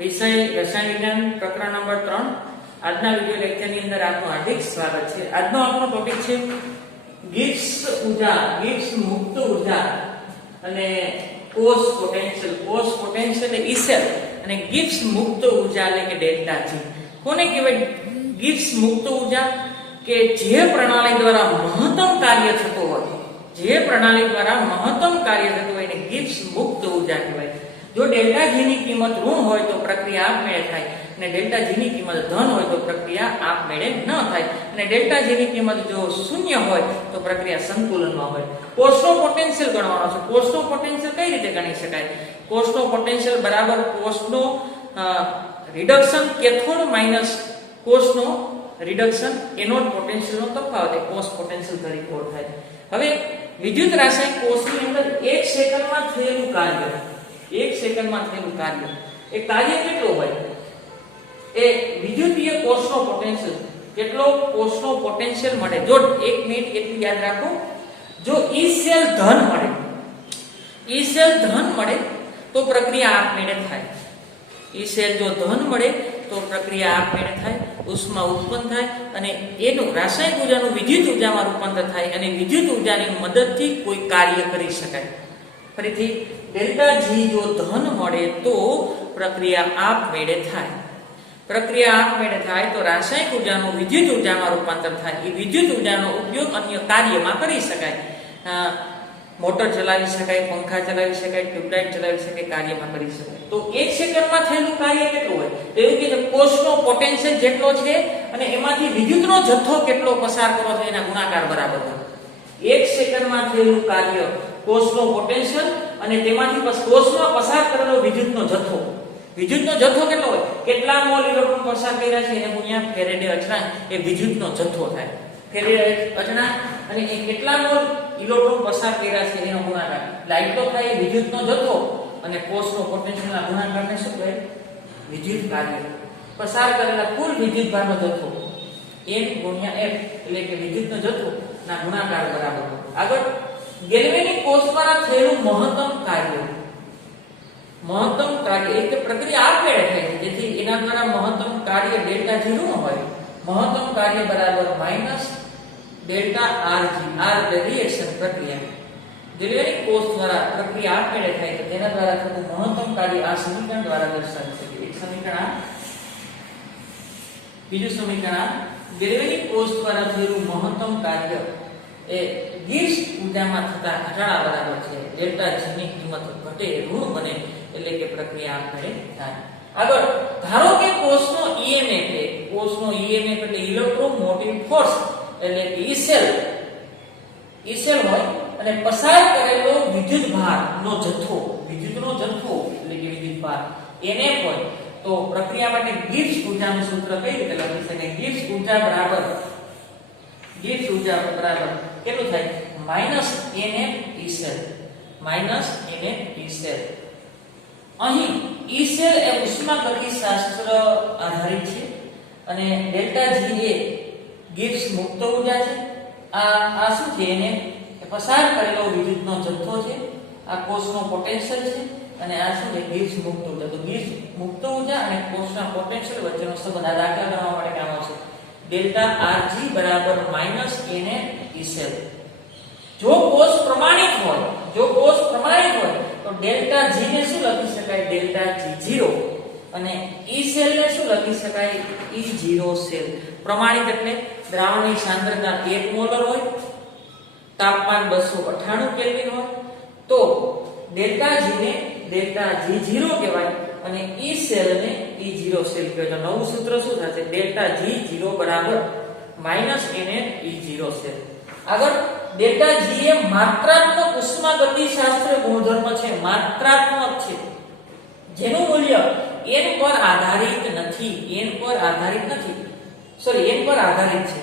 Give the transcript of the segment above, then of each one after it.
વિષય રસાયણ વિજ્ઞાન પ્રકરણ નંબર 3 આજના વિડિયો લેક્ચરની અંદર આપનું હાર્દિક સ્વાગત છે। આજનો આપણો ટોપિક છે ગિબ્સ ઉર્જા, ગિબ્સ મુક્ત ઉર્જા અને કોષ પોટેન્શિયલ એ સેલ અને ગિબ્સ મુક્ત ઉર્જા એટલે કે ડેલ્ટા જી। કોને કહેવાય ગિબ્સ મુક્ત ઉર્જા? કે જે પ્રણાલી દ્વારા મહત્તમ કાર્ય થતું હોય, એને ગિબ્સ મુક્ત ઉર્જા કહેવાય। જો ડેલ્ટા જી ની કિંમત ઋણ હોય તો પ્રક્રિયા આપમેળે થાય અને ડેલ્ટા જી ની કિંમત ધન હોય તો પ્રક્રિયા આપમેળે ન થાય અને ડેલ્ટા જી ની કિંમત જો શૂન્ય હોય તો પ્રક્રિયા સંતુલનમાં હોય। કોષનો પોટેન્શિયલ ગણવાનો છે। કોષનો પોટેન્શિયલ કઈ રીતે ગણી શકાય? કોષનો પોટેન્શિયલ બરાબર કોષનો રિડક્શન કેથોડ માઈનસ કોષનો રિડક્શન એનોડ પોટેન્શિયલ નો તફાવત એ કોષ પોટેન્શિયલ તરીકે ઓળખાય। હવે વિદ્યુત રાસાયણિક કોષની અંદર 1 સેકન્ડમાં થયેલું કાર્ય, 1 સેકન્ડમાં થયેલું કાર્ય, એ કાર્ય કેટલું હોય? એ વિદ્યુતીય કોષનો પોટેન્શિયલ કેટલો કોષનો પોટેન્શિયલ મળે? જો 1 મિનિટ એટલું યાદ રાખો, જો E સેલ ધન મળે તો પ્રક્રિયા આપમેળે થાય। E સેલ જો ધન મળે તો પ્રક્રિયા આપમેળે થાય, ઉષ્મા ઉત્પન્ન થાય અને એનું રાસાયણિક ઉર્જાનું વિદ્યુત ઉર્જામાં રૂપાંતર થાય અને વિદ્યુત ઉર્જાની મદદથી કોઈ કાર્ય કરી શકાય। ફરીથી ડેલ્ટા જી જો ધન મળે તો પ્રક્રિયા આપમેળે થાય, તો રાસાયણિક ઉર્જાનું વિદ્યુત ઉર્જામાં રૂપાંતર થાય। એ વિદ્યુત ઉર્જાનો ઉપયોગ અન્ય કાર્યમાં કરી શકાય, મોટર ચલાવી શકાય, પંખા ચલાવી શકાય, ટ્યુબલાઇટ ચલાવી શકાય, કાર્યમાં કરી શકાય। તો 1 સેકન્ડમાં થયેલું કાર્ય કેટલું હોય? તો એવું કે કોષનો પોટેન્શિયલ જેટલો છે અને એમાંથી વિદ્યુતનો જથ્થો કેટલો પસાર કરો છો એના ગુણાકાર બરાબર હોય। 1 સેકન્ડમાં થયેલું કાર્ય કોષનો પોટેન્શિયલ અને તેમાંથી કોષમાં પસાર કરેલો વિદ્યુતનો જથ્થો કેટલો હોય? કેટલા મોલ ઇલેક્ટ્રોન પસાર કર્યા છે એને ગુણ્યા ફેરેડે અચળાંક એ વિદ્યુતનો જથ્થો થાય। ફેરેડે અચળાંક અને એ કેટલા મોલ ઇલેક્ટ્રોન પસાર કર્યા છે એનો ગુણાકાર, લાઈટો થાય વિદ્યુતનો જથ્થો અને કોષનો પોટેન્શિયલના ગુણાકારને શું કહે? વિદ્યુત કાર્ય। પસાર કરેલા કુલ વિદ્યુત ભારનો જથ્થો n ગુણ્યા f એટલે કે વિદ્યુતનો જથ્થો ના ગુણાકાર બરાબર। આગળ ગેલ્વેનિક કોષ દ્વારા થયેલું મહત્તમ કાર્ય એક પ્રક્રિયા આપમેળે થાય છે જેથી એના દ્વારા મહત્તમ કાર્ય ડેલ્ટા જી નું હોય। મહત્તમ કાર્ય બરાબર minus delta RG, R reaction પ્રક્રિયા। ગેલ્વેનિક કોષ દ્વારા પ્રક્રિયા આપમેળે થાય તો તેના દ્વારા થતું મહત્તમ કાર્ય આ સમીકરણ દ્વારા દર્શાવી શકાય। એક સમીકરણ, બીજું સમીકરણ, ગેલ્વેનિક કોષ દ્વારા થયેલું મહત્તમ કાર્ય એ ગિબ્સ ઉર્જામાં થતા ઘટાડા બરાબર છે ડેલ્ટા જી ની કિંમત ઘટે ઋણ બને એટલે કે પ્રક્રિયા આપમેળે થાય। આગળ ધારો કે કોષનો EMF એટલે ઇલેક્ટ્રોમોટિવ ફોર્સ એટલે કે E સેલ હોય અને પસાર કરેલો વિદ્યુતનો જથ્થો એટલે કે વિદ્યુતભાર NF હોય તો પ્રક્રિયા માટે ગિબ્સ ઉર્જાનું સૂત્ર કઈ રીતે લખી શકાય? ગિબ્સ ઉર્જા બરાબર કેટલું થાય? Minus NF E cell. અહીં E સેલ એ ઉષ્માગતિશાસ્ત્ર આધારિત છે અને ડેલ્ટા જી એ ગિબ્સ મુક્ત ઉર્જા છે। આ શું છે? એને પસાર કરેલો વિદ્યુતનો જથ્થો છે, આ કોષનો પોટેન્શિયલ છે અને આ શું છે? ગિબ્સ મુક્ત ઉર્જા। તો ગિબ્સ મુક્ત ઉર્જા અને કોષના પોટેન્શિયલ વચ્ચેનો સંબંધ આ દાખલા ગણવા માટે કામ આવશે। ડેલ્ટા આરજી બરાબર માઈનસ NF E સેલ। જો કોષ પ્રમાણિત હોય તો ડેલ્ટા જી ને શું લખી શકાય? ડેલ્ટા જી0 અને E સેલ ને શું લખી શકાય? E0 cell. પ્રમાણિત એટલે દ્રાવણની સાંદ્રતા 1 મોલર હોય, તાપમાન 298 કેલ્વિન હોય તો ડેલ્ટા જી ને ડેલ્ટા જી0 કહેવાય અને E સેલ ને E0 સેલ કહેવાય। તો નવું સૂત્ર શું થશે? ડેલ્ટા જી0 બરાબર માઈનસ NF E0 સેલ। આગળ ડેલ્ટા જી એ માત્રાત્મક ઉષ્માગતિશાસ્ત્ર ગુણધર્મ છે, માત્રાત્મક છે જેનું મૂલ્ય n પર આધારિત છે,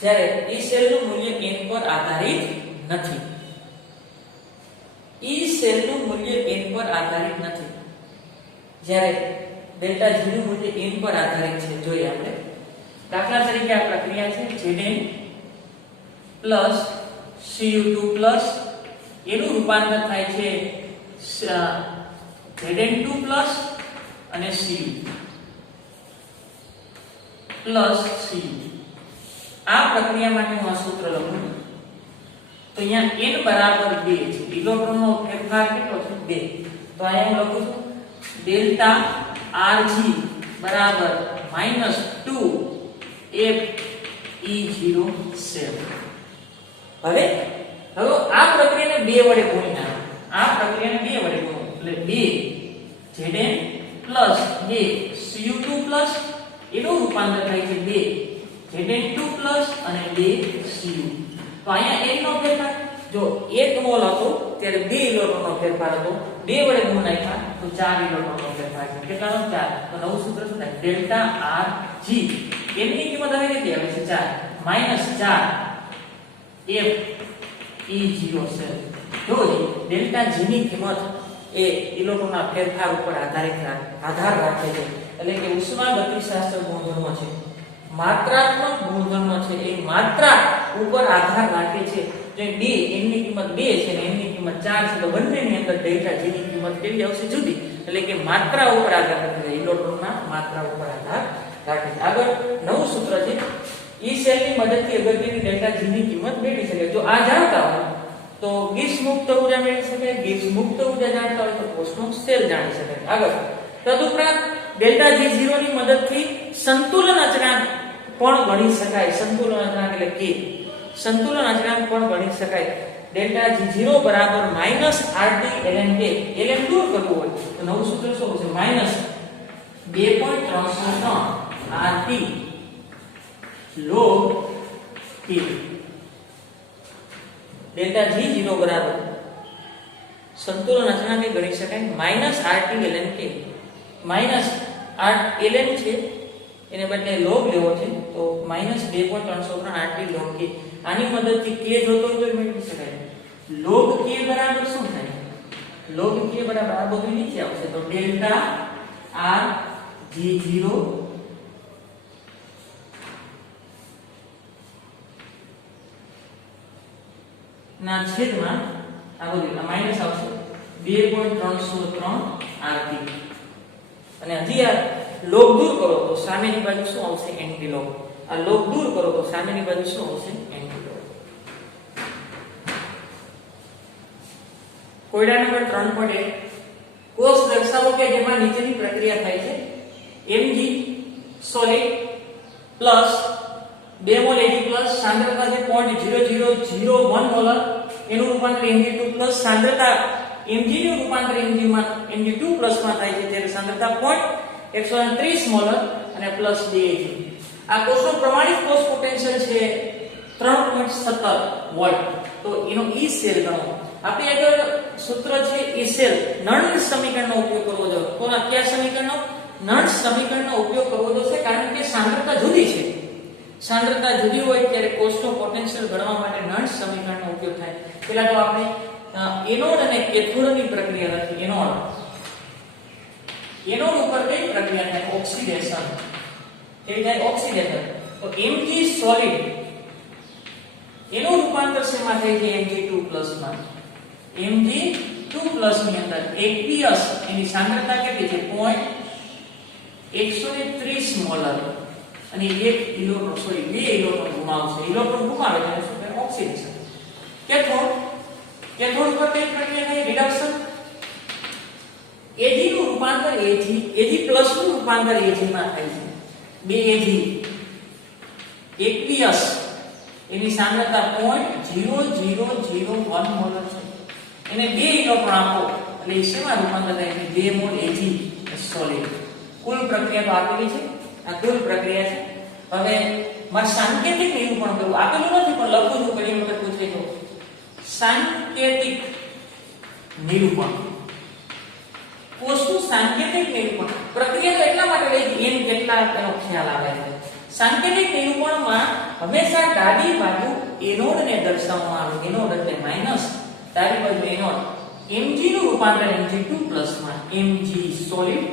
જ્યારે E સેલ નું મૂલ્ય n પર આધારિત નથી। જ્યારે ડેલ્ટા જી નું મૂલ્ય n પર આધારિત છે। જોઈએ આપણે દાખલા તરીકે આ પ્રક્રિયા છે Zn પ્લસ Cu2 પ્લસ એનું રૂપાંતર થાય છે Zn2 પ્લસ અને Cu પ્લસ Cu. આ પ્રક્રિયા માટે હું આ સૂત્ર લખું તો અહીંયા n બરાબર 2 છે. ઇલેક્ટ્રોનનો ફેરફાર કેટલો છે? 2. તો અહીંયા હું લખું છું ડેલ્ટા Rg બરાબર -2 FeO સેલ. હવે આ પ્રક્રિયાને 2 વડે ગુણી નાખો. આ પ્રક્રિયાને 2 વડે ગુણો એટલે 2 Zn પ્લસ 2 Cu2 પ્લસ એનું રૂપાંતર થાય છે 2 Zn2 પ્લસ અને 2 Cu. તો અહીંયા n નો ફેરફાર જો 1 મોલ હતો ત્યારે 2 ઇલેક્ટ્રોનનો ફેરફાર હતો. 2 વડે ગુણ નાખ્યા તો 4 ઇલેક્ટ્રોનનો ફેરફાર છે. કેટલાનો? 4. તો નવું સૂત્ર શું થાય? Delta Rg. n ની કિંમત હવે કેટલી આવે છે? 4 -4 FeO સેલ. જો ડેલ્ટા G ની કિંમત એ ઇલેક્ટ્રોનના ફેરફાર ઉપર આધાર રાખે છે. એટલે કે ઉષ્માગતિશાસ્ત્ર ગુણધર્મ છે, માત્રાત્મક ગુણધર્મ છે, એ માત્રા ઉપર આધાર રાખે છે. જો d n ની કિંમત 2 છે અને n ની કિંમત 4 છે તો બંનેની અંદર ડેલ્ટા G ની કિંમત કેવી આવશે? જુદી. એટલે કે માત્રા ઉપર આધાર રાખે છે, ઇલેક્ટ્રોનના માત્રા ઉપર આધાર રાખે છે. આગળ નવું સૂત્ર છે ઈ સેલની મદદથી અગત્યની ડેલ્ટા G ની કિંમત મેળવી શકે. જો આ જાણતા હોય તો ગિબ્સ મુક્ત ઊર્જા મેળવી શકાય. ગિબ્સ મુક્ત ઊર્જા જાણતા હોય તો કોસ્મોસ સેલ જાણી શકાય. આગળ તદુપરાંત ડેલ્ટા G0 ની મદદથી સંતુલન અચળાંક પણ ગણી શકાય. સંતુલન અચળાંક એટલે કે સંતુલન અચળાંક પણ ગણી શકાય. ડેલ્ટા G0 બરાબર -RT ln k. ln દૂર કરવું હોય તો નવું સૂત્ર શું હશે? -2.303 RT log k. Delta G0 બરાબર સંતુલન અચળાંક ગણી શકાય -RT ln k. Minus ln છે એને બદલે log લેવો છે તો -2.303 RT log k. આની મદદથી k જોતો હોય તો મેળવી શકાય. log k બરાબર શું થાય? log k બરાબર આ બધું નીચે આવશે તો ડેલ્ટા R G0 ના છેદમાં આ બધું માઈનસ આવશે 2.303 RT. અને હજી આ log દૂર કરો તો સામેની બાજુ શું આવશે? Anti log. આ log દૂર કરો તો સામેની બાજુ શું આવશે? Anti log. કોયડા નંબર 3.1 કોષ દર્શાવો કે જેમાં નીચેની પ્રક્રિયા થાય છે. Mg solid plus 2 mole Ag plus સાંદ્રતા છે 0.0001 મોલર, એનું રૂપાંતર Mg2 પ્લસ સાંદ્રતા Mg નું રૂપાંતર Mg2 પ્લસ માં થાય છે ત્યારે સાંદ્રતા 130 મોલર અને પ્લસ 2 Ag. આ કોષનું પ્રમાણિત કોષ પોટેન્શિયલ છે 3.17 વોલ્ટ. તો એનો ઈ સેલ ગણો. આપણે આગળ સૂત્ર છે ઈ સેલ નર્ન સમીકરણનો ઉપયોગ કરવો જોઈએ. કોના કયા સમીકરણનો? નર્ન સમીકરણનો ઉપયોગ કરવો જોઈએ કારણ કે સાંદ્રતા જુદી છે. સાંદ્રતા જુદી હોય ત્યારે કોષનું પોટેન્શિયલ ગણવા માટે નર્ન સમીકરણનો ઉપયોગ થાય. પહેલા તો આપણે એનોડ અને કેથોડની પ્રક્રિયા લખી. એનોડ ઉપર કઈ પ્રક્રિયા થાય? ઓક્સિડેશન. કેવી થાય? ઓક્સિડેશન. તો Mg સોલિડ એનું રૂપાંતર શેમાં થાય છે? Mg2 માં. Mg2 ની અંદર aqueous એની સાંદ્રતા કેટલી છે? 130 મોલર અને 2 ઇલેક્ટ્રોન ગુમાવશે. ઇલેક્ટ્રોન ગુમાવે એટલે શું થાય? ઓક્સિડેશન. કેથોડ પર કઈ પ્રક્રિયા થાય? રિડક્શન. Ag નું રૂપાંતર Ag નું રૂપાંતર Ag માં થાય છે. 2 Ag aqueous એની સાંદ્રતા 0.0001 મોલર છે. એને 2 ઇલેક્ટ્રોન આપો એટલે શેમાં રૂપાંતર થાય છે? 2 મોલ Ag સોલિડ. કુલ પ્રક્રિયા તો આપેલી છે. આ કુલ પ્રક્રિયા છે. હવે મારે સાંકેતિક નિરૂપણ કરવું આપેલું નથી પણ લખું છું ઘણી વખત પૂછે તો સાંકેતિક નિરૂપણ. કોષનું સાંકેતિક નિરૂપણ પ્રક્રિયા તો એટલા માટે લઈ એમ કેટલા એનો ખ્યાલ આવે છે. સાંકેતિક નિરૂપણમાં હંમેશા ડાબી બાજુ એનોડને દર્શાવવામાં આવે. એનોડ એટલે માઈનસ, ડાબી બાજુ એનોડ. Mg નું રૂપાંતર Mg2 માં Mg સોલિડ,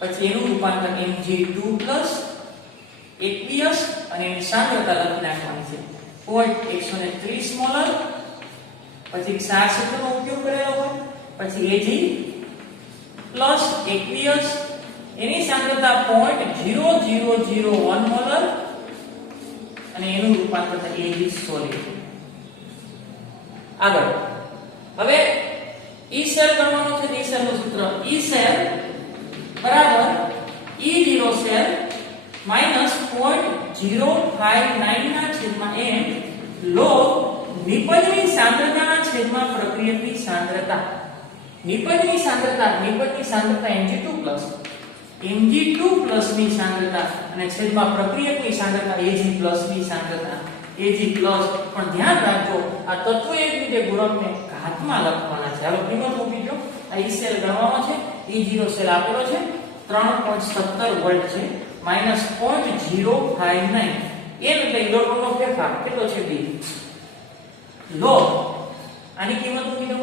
પછી એનું રૂપાંતર Mg2 aqueous અને એની સાંદ્રતા લખી નાખવાની છે 130 મોલર. પછી ક્ષાર સૂત્રનો ઉપયોગ કરેલો હોય, પછી Ag પ્લસ aqueous એની સાંદ્રતા 0.0001 મોલર અને એનું રૂપાંતર થાય Ag સોલિડ. આગળ હવે E સેલ ગણવાનો છે. E સેલ નું સૂત્ર E સેલ બરાબર E0 સેલ માઈનસ 0.059 ના છેદમાં n log નિપજની સાંદ્રતાના છેદમાં પ્રક્રિયકની સાંદ્રતા. નિપજની સાંદ્રતા Mg2 ની સાંદ્રતા અને છેદમાં પ્રક્રિયકની સાંદ્રતા Ag ની સાંદ્રતા. Ag પણ ધ્યાન રાખજો આ તત્વ એકની ગુણકને ઘાતમાં લખવાના છે. હવે કિંમત મૂકી દો. આ E સેલ ગણવાનો છે. E0 સેલ આપેલો છે 3.17 વોલ્ટ છે માઈનસ 0.059 એટલે ઇલેક્ટ્રોનનો ફેરફાર કેટલો છે 2 log આની કિંમત મૂકી દો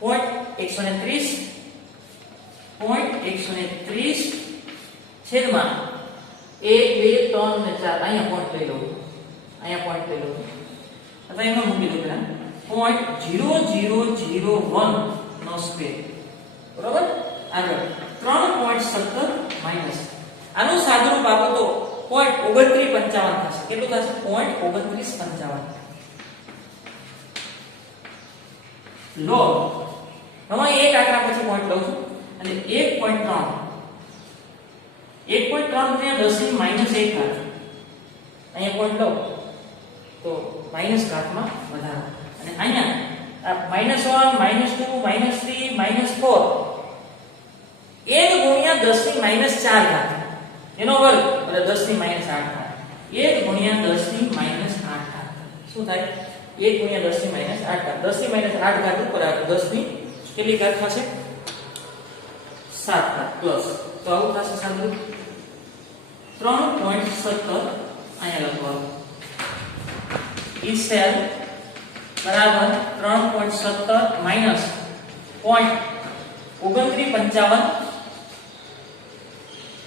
0.130 છેદમાં 1 2 3 અને 4 અહીંયા પોઈન્ટ લઈ લો. અથવા એમાં મૂકી દો પેલા 0.0001 નો સ્ક્વેર. બરોબર. આગળ 3.17 માઈનસ આનું સાદુરૂપ આપો તો 0.2955 થશે. કેટલું થશે 0.2955 log હવે એક આંકડા પછી પોઈન્ટ લઉં છું અને 1.3 ગુણ્યા 10 ની માઈનસ 1 ઘાત અહીંયા પોઈન્ટ લઉં તો માઈનસ ઘાતમાં વધારો અને અહીંયા -1 -2 -3 -4 1 ગુણ્યા 10 ની માઈનસ 4 ઘાત એનો વર્ગ એટલે 10 ની માઈનસ 8 ઘાત 1 ગુણ્યા 10 ની માઈનસ 8 ઘાત શું થાય 1 ગુણ્યા 10 ની માઈનસ 8 ઘાત 10 ની માઈનસ 8 ઘાત ઉપર આવે 10 ની કેટલી ઘાત થશે 7 ઘાત પ્લસ તો આવું થશે સાંભળો 3.17 અહીંયા લખવાનું E સેલ બરાબર 3.17 માઈનસ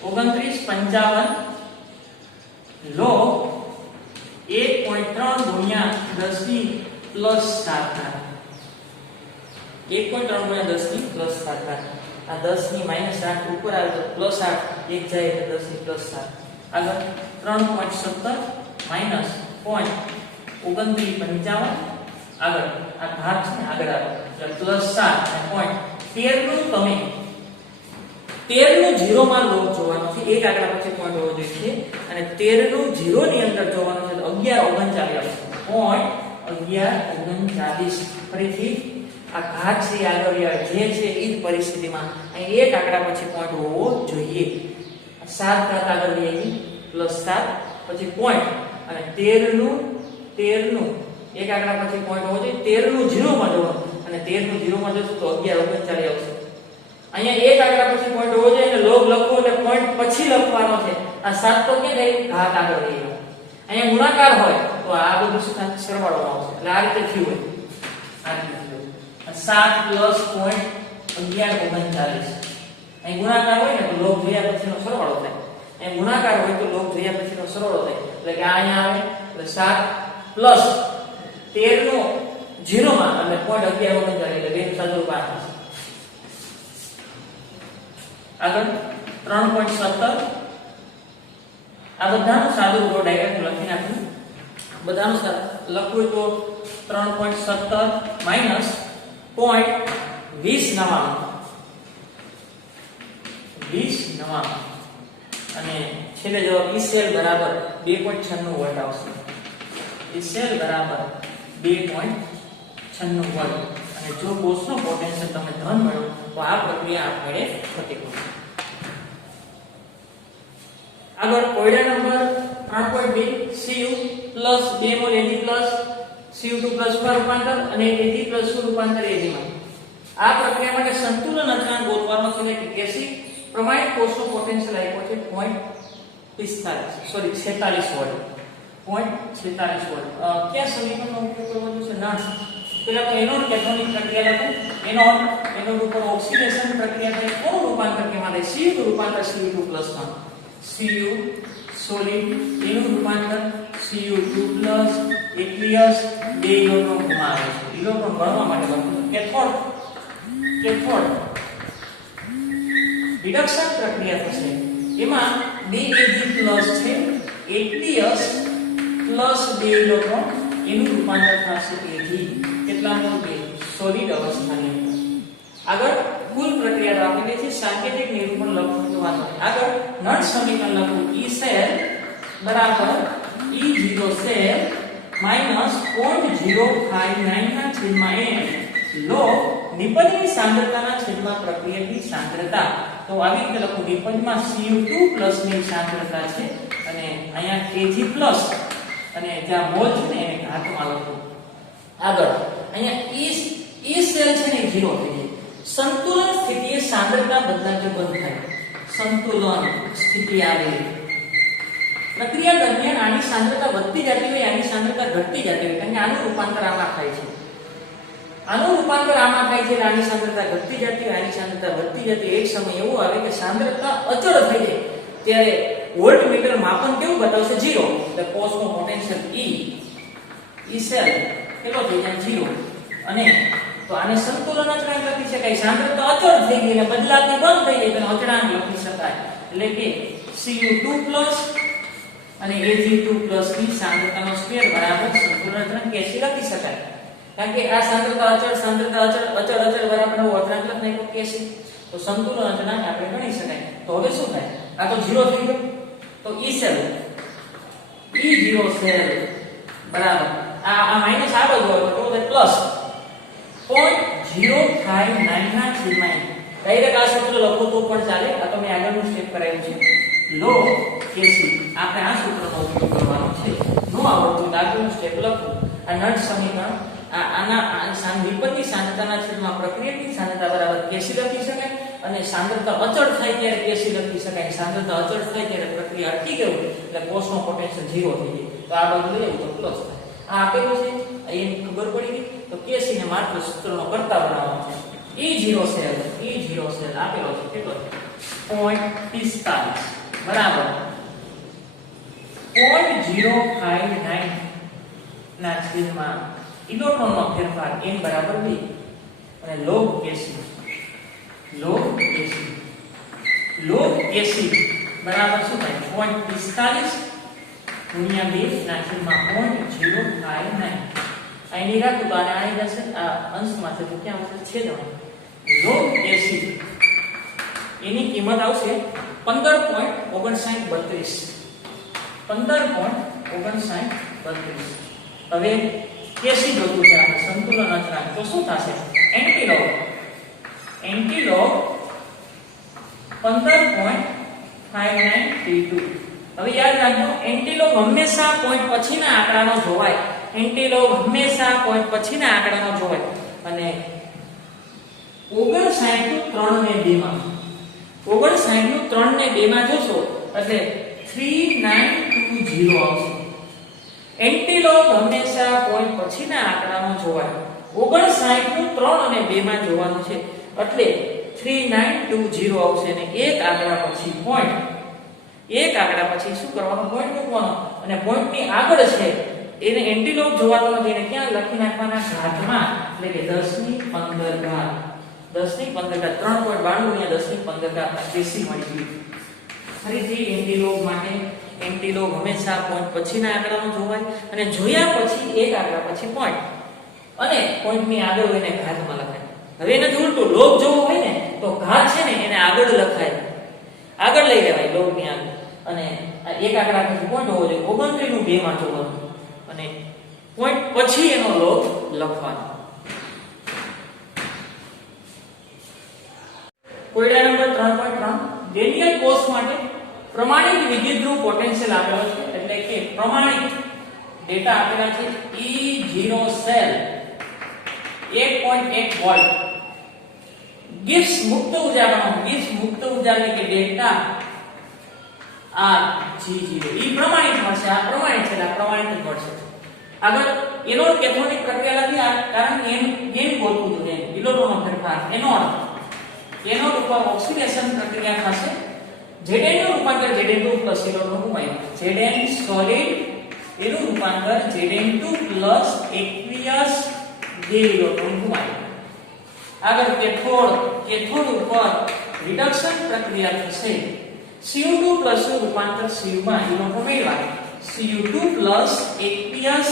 2955 log 1.3 ગુણ્યા 10 ની પ્લસ 7 ઘાત 1.3 ગુણ્યા 10 ની પ્લસ 7 ઘાત આ 10 ની માઈનસ 8 ઉપર આવે તો પ્લસ 8 એક જાય એટલે 10 ની પ્લસ 7 આગળ 3.17 માઈનસ 0.2955 આગળ આ ઘાત છે ને આગળ આવે એટલે પ્લસ 7 અને 13 નું તમે 13 નું 0 માં લોગ જોવાનો છે. એક આંકડા પછી પોઈન્ટ હોવો જોઈએ અને 13 નું 0 ની અંદર જોવાનું છે તો 1139 ફરીથી આ ઘાત છે આગળ જે છે એ જ પરિસ્થિતિમાં અહીં એક આંકડા પછી પોઈન્ટ હોવો જોઈએ. 7 ઘાત આગળ લઈ આવી પ્લસ 7 પછી પોઈન્ટ અને 13 નું એક આંકડા પછી પોઈન્ટ હોવો જોઈએ. 13 નું 0 માં જોવાનું અને 13 નું 0 માં જોશું તો 1139 આવશે. અહીંયા એક આંકડા પછી પોઈન્ટ હોવો જોઈએ અને લોગ લખો એટલે પોઈન્ટ પછી લખવાનો છે. આ 7 તો ક્યાં ગઈ ઘાત આગળ લઈ ગયો. અહીંયા ગુણાકાર હોય તો આ બધું શું થાય સરવાળવામાં આવશે. એટલે આ રીતે થયું હોય આ રીતે થયું 7 પ્લસ 0.1139 અહીં ગુણાકાર હોય ને તો લોગ જોયા પછીનો સરવાળો થાય. અહીં ગુણાકાર હોય તો લોગ જોયા પછીનો સરવાળો થાય એટલે કે આ અહીંયા આવે એટલે 7 પ્લસ 13 નો 0 માં એટલે 0.1139 એટલે બેનું સાદુરૂપ આ થશે. આગળ 3.17 આ બધાનું સાદુરૂપ ડાયરેક્ટ લખી નાખ્યું. બધાનું લખવું તો 3.17 માઈનસ 0.2099 અને છેલ્લે જવાબ E સેલ બરાબર 2.96 વોલ્ટ આવશે. E સેલ બરાબર 2.96 વોલ્ટ અને જો કોષનો પોટેન્શિયલ તમે ધન મળ્યો તો આ પ્રક્રિયા આપણે થતી હોય. આગળ કોયડા number 3.2 Cu plus 2 mole Ag plus Cu2 plus પર રૂપાંતર અને Ag પ્લસ નું રૂપાંતર Ag માં. આ પ્રક્રિયા માટે સંતુલન અચળાંક ગોતવાનો છે કે કેસી પ્રમાણિત કોષનો પોટેન્શિયલ આપ્યો છે 46 વોલ્ટ 0.46 વોલ્ટ. ક્યાં સમીકરણનો ઉપયોગ કરવો છે ના પેલા તો એનોડ કેથોડિક પ્રક્રિયા લખો. એનોડ ઉપર ઓક્સિડેશન પ્રક્રિયા થાય કોનું રૂપાંતર કેમાં થાય Cu નું રૂપાંતર Cu2 પ્લસ માં Cu સોલિડ એનું રૂપાંતર Cu2 પ્લસ aqueous બે ઇલેક્ટ્રોન ગુમાવે છે. ઇલેક્ટ્રોન ગણવા માટે લખો કેથોડ રિડક્શન પ્રક્રિયા થશે એમાં 2 Ag પ્લસ છે aqueous પ્લસ 2 ઇલેક્ટ્રોન એનું રૂપાંતર થશે Ag કેટલામાં 2 સોલિડ અવસ્થાની અંદર આગળ કુલ પ્રક્રિયા તો આપેલી છે સાંકેતિક નિરૂપણ લખવાનું આગળ નળ સમીકરણ લખું E cell બરાબર E0 cell માઈનસ 0.059 ના છેદમાં n log નિપજની સાંદ્રતાના છેદમાં પ્રક્રિયાની સાંદ્રતા તો આવી રીતે લખું નિપજમાં Cu2 પ્લસ ની સાંદ્રતા છે અને અહીંયા Kg પ્લસ અને જ્યાં મોલ છે ને એને ઘાતમાં લખું આગળ અહીંયા E cell છે ને 0 થઈ જાય સંતુલન સ્થિતિએ સાંદ્રતા બદલાતી બંધ થાય સંતુલન સ્થિતિ આવે પ્રક્રિયા દરમિયાન આની સાંદ્રતા વધતી જતી હોય આની સાંદ્રતા ઘટતી જતી હોય કારણ કે આનું રૂપાંતર આમાં થાય છે આનું રૂપાંતર આમાં થાય છે આની સાંદ્રતા ઘટતી જતી હોય આની સાંદ્રતા વધતી જતી એક સમય એવો આવે કે સાંદ્રતા અચળ થઈ જાય ત્યારે વોલ્ટમીટર માપન કેવું બતાવશે 0 એટલે કોસનો પોટેન્શિયલ E સેલ કેટલો થઈ જાય 0 અને તો આને સંતુલન અચળાંક લખી શકાય સાંદ્રતા અચળ થઈ ગઈ એટલે બદલાતી બંધ થઈ ગઈ તો અચળાંક લખી શકાય એટલે કે Cu2+ અને Ag2+ ની સાંદ્રતાનો સ્ક્વેર બરાબર સંતુલન અચળાંક Kc લખી શકાય કારણ કે આ સાંદ્રતા અચળ બરાબર અચળાંક લખી નાખ્યો Kc તો સંતુલન અચળાંક આપણે ગણી શકાય તો હવે શું થાય આ તો 0 થઈ ગયો તો E સેલ E0 સેલ બરાબર આ માઈનસ આ બાજુ આવે તો પ્લસ 0.059 ના છેદમાં ડાયરેક્ટ આ સૂત્ર લખો તો પણ ચાલે આ તો મેં આગળનું સ્ટેપ કરાવ્યું છે log Kc આપણે આ સૂત્રનો ઉપયોગ કરવાનો છે નો આવડતું તો આગળનું સ્ટેપ લખો આ નળ સમીકરણ આના વિપરીત સાંદ્રતાના છેદમાં પ્રક્રિયાની સાંદ્રતા બરાબર Kc લખી શકાય અને સાંદ્રતા અચળ થાય ત્યારે Kc લખી શકાય સાંદ્રતા અચળ થાય ત્યારે પ્રક્રિયા અટકી ગઈ એટલે કોષનો પોટેન્શિયલ 0 થઈ જાય તો આ બાજુ લઈએ તો પ્લસ થાય આ આપેલું છે એની ખબર પડી ગઈ તો Kc ને માત્ર સૂત્રનો કરતા બનાવવાનો છે E0 સેલ આપેલો છે કેટલો છે 0.45 બરાબર 0.059 ના છેદમાં ઇલેક્ટ્રોનનો ફેરફાર n બરાબર 2 અને log Kc બરાબર શું થાય 0.45 ગુણ્યા 2 ના છેદમાં 0.059 અહીં રાખું તો આને આની જશે આ અંશમાં છે તો ક્યાં આવશે છેદમાં log Kc એની કિંમત આવશે 15.5932 હવે Kc જોતું છે આપણે સંતુલન અચળાંક તો શું થશે એન્ટિલોગ 15.5932 હવે યાદ રાખજો એન્ટિલોગ હંમેશા પોઈન્ટ પછીના આંકડાનો જોવાય એન્ટિલોગ હંમેશા પોઈન્ટ પછીના આંકડાનો જોવાય અને 59 નું 3 ને 2 માં 59 નું 3 ને 2 માં જોશો એટલે 3920 આવશે એન્ટિલોગ હંમેશા પોઈન્ટ પછીના આંકડાનો જોવાય 59 નું 3 અને 2 માં જોવાનું છે એટલે 3920 આવશે અને એક આંકડા પછી પોઈન્ટ એક આંકડા પછી શું કરવાનું પોઈન્ટ મૂકવાનો અને પોઈન્ટ ની આગળ છે એને એન્ટિલોગ જોવાતો નથી એને ક્યાં લખી નાખવાના ઘાતમાં એટલે કે 10 ની 15 ઘાત 10 ની 15 ઘાત 3.92 × 10 ની 15 ઘાત Kc મળી ગયું ફરીથી એન્ટિલોગ માટે એન્ટિલોગ હંમેશા પોઈન્ટ પછીના આંકડાનો જોવાય અને જોયા પછી એક આંકડા પછી પોઈન્ટ અને પોઈન્ટ ની આગળ હોય એને ઘાતમાં લખાય હવે એને ઉલટું લોગ જોવો હોય ને તો ઘાત છે ને એને આગળ લખાય આગળ લઈ લેવાય લોગ ની આગળ અને એક આંકડા પછી પોઈન્ટ હોવો જોઈએ 29 નું 2 માં જોવાનું અને પોઈન્ટ પછી એનો લોગ લખવાનો કોયડા નંબર 3.3 ડેનિયલ કોષ માટે પ્રમાણિત વિદ્યુતધ્રુવ પોટેન્શિયલ આપેલો છે એટલે કે પ્રમાણિત ડેટા આપેલા છે E0 સેલ 1.1 વોલ્ટ ગિબ્સ મુક્ત ઉર્જાનો ગિબ્સ મુક્ત ઉર્જા એટલે કે ડેલ્ટા R G0 ઈ પ્રમાણિત મળશે આ પ્રમાણિત છે આ પ્રમાણિત જ મળશે આગળ એનોડ કેથોડિક પ્રક્રિયા લખી કારણ કે એન બોલવું હતું એમ ઇલેક્ટ્રોનનો ફેરફાર એનોડ ઉપર ઓક્સિડેશન પ્રક્રિયા થશે Zn નું રૂપાંતર Zn2 ઇલેક્ટ્રોન ગુમાવ્યું Zn સોલિડ એનું રૂપાંતર Zn2 aqueous 2 ઇલેક્ટ્રોન ગુમાવ્યું આગળ કેથોડ ઉપર રિડક્શન પ્રક્રિયા થશે Cu2 નું રૂપાંતર Cu માં ઇલેક્ટ્રોન મેળવા Cu2 aqueous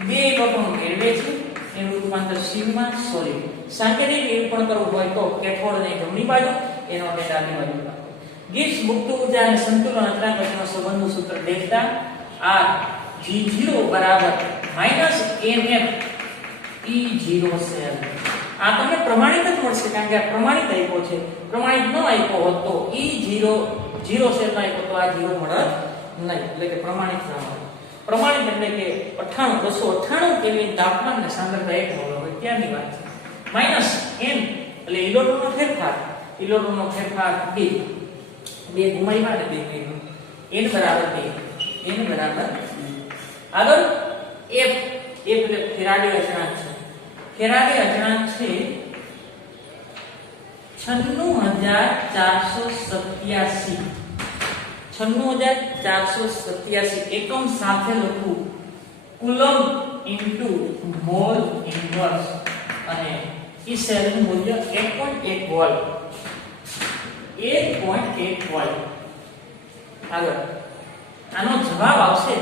બે ઇલેક્ટ્રોન મેળવે છે એનું રૂપાંતર Cu માં સોલિડ સાંકેતિક નિરૂપણ કરવું હોય તો કેથોડને જમણી બાજુ એનો આપણે ડાબી બાજુ રાખો ગિબ્સ મુક્ત ઊર્જા અને સંતુલન અચળાંક વચ્ચેનો સંબંધનું સૂત્ર ડેલ્ટા R G0 બરાબર -mf E0 સેલ આ તમને પ્રમાણિત જ મળશે કારણ કે આ પ્રમાણિત આપ્યો છે પ્રમાણિત ન આપ્યો હોત તો E0 0 સેલ ના આપ્યો તો આ 0 મળત નહીં એટલે કે પ્રમાણિત ના મળે પ્રમાણિત એટલે કે 98 298 કેલ્વિન તાપમાન ને સાંદ્રતા 1 મોલ હોય ત્યાંની વાત છે માઈનસ n એટલે ઇલેક્ટ્રોનનો ફેરફાર d 2 ગુમાવ્યા ને 2 મેળવ્યું n બરાબર 2 n બરાબર આગળ f એટલે ફેરાડે અચળાંક છે ફેરાડે અચળાંક છે 96487 96487 એકમ સાથે લખવું કુલમ ઇન્ટુ મોલ ઇન્વર્સ અને ઈ સેલનું મૂલ્ય 1.1 વોલ્ટ 1.1 વોલ્ટ આગળ આનો જવાબ આવશે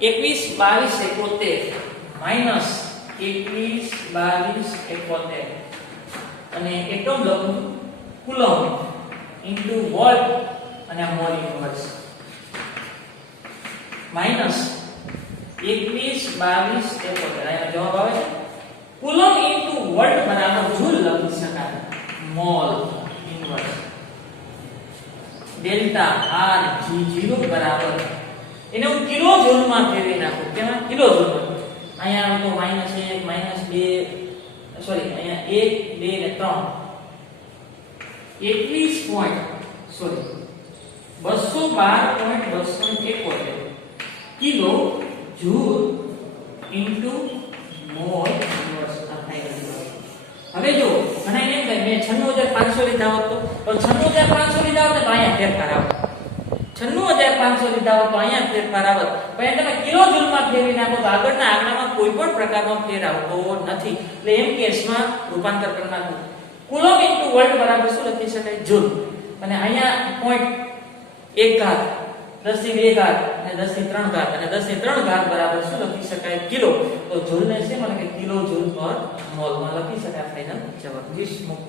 21 22 71 માઈનસ 21 22 71 અને એકમ લખું કુલમ ઇન્ટુ વોલ્ટ અને મોલ ઇન્વર્સ માઈનસ 21 22 71 આનો જવાબ આવે છે કુલમ ઇન્ટુ વોલ્ટ બરાબર જૂલ લખી શકાય mall inverse delta R G0 બરાબર એને હું કિલો જૂલ માં ફેરવી નાખું કેમાં કિલો જૂલ અહીંયા આવે તો -1 -2 સોરી અહીંયા 1 2 ને 3 212.271 kilo joule into mall inverse હવે જો ઘણા એમ કહે મેં 96500 લીધા હોત તો 96500 લીધા હોત તો અહીંયા ફેરફાર આવે 96500 લીધા હોત તો અહીંયા ફેરફાર આવે પણ તમે કિલો જૂલ માં ફેરવી નાખો તો આગળના આંકડામાં કોઈ પણ પ્રકારનો ફેર આવતો નથી એટલે એમ કેસમાં રૂપાંતર કરી નાખવું કુલમ ઇન્ટુ વોલ્ટ બરાબર શું લખી શકાય જૂલ અને અહીંયા પોઈન્ટ 1 ઘાત 10 ની 2 ઘાત અને 10 ની 3 ઘાત અને 10 ની 3 ઘાત બરાબર શું લખી શકાય કિલો તો જૂલ ને છે મને કે કિલો જૂલ પર મોલ માં લખી શકાય ફાઇનલ જવાબ 20 મુક્ત